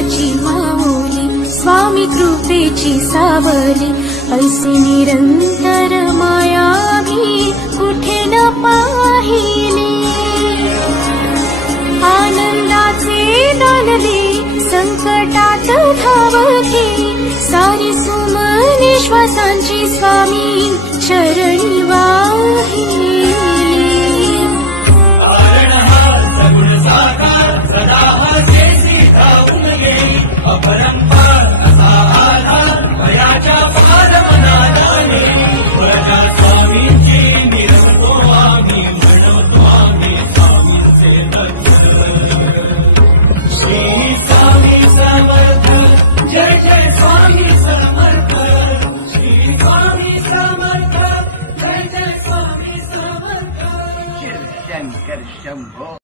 देवाची माऊली स्वामी कृपेची सावली ऐसी निरंतर माया मी कुठे न पाहिली आनंदाचे दानले संकटात धावली सारी सुमने श्वासांची स्वामी चरणी वाहिली शंकर शंभो।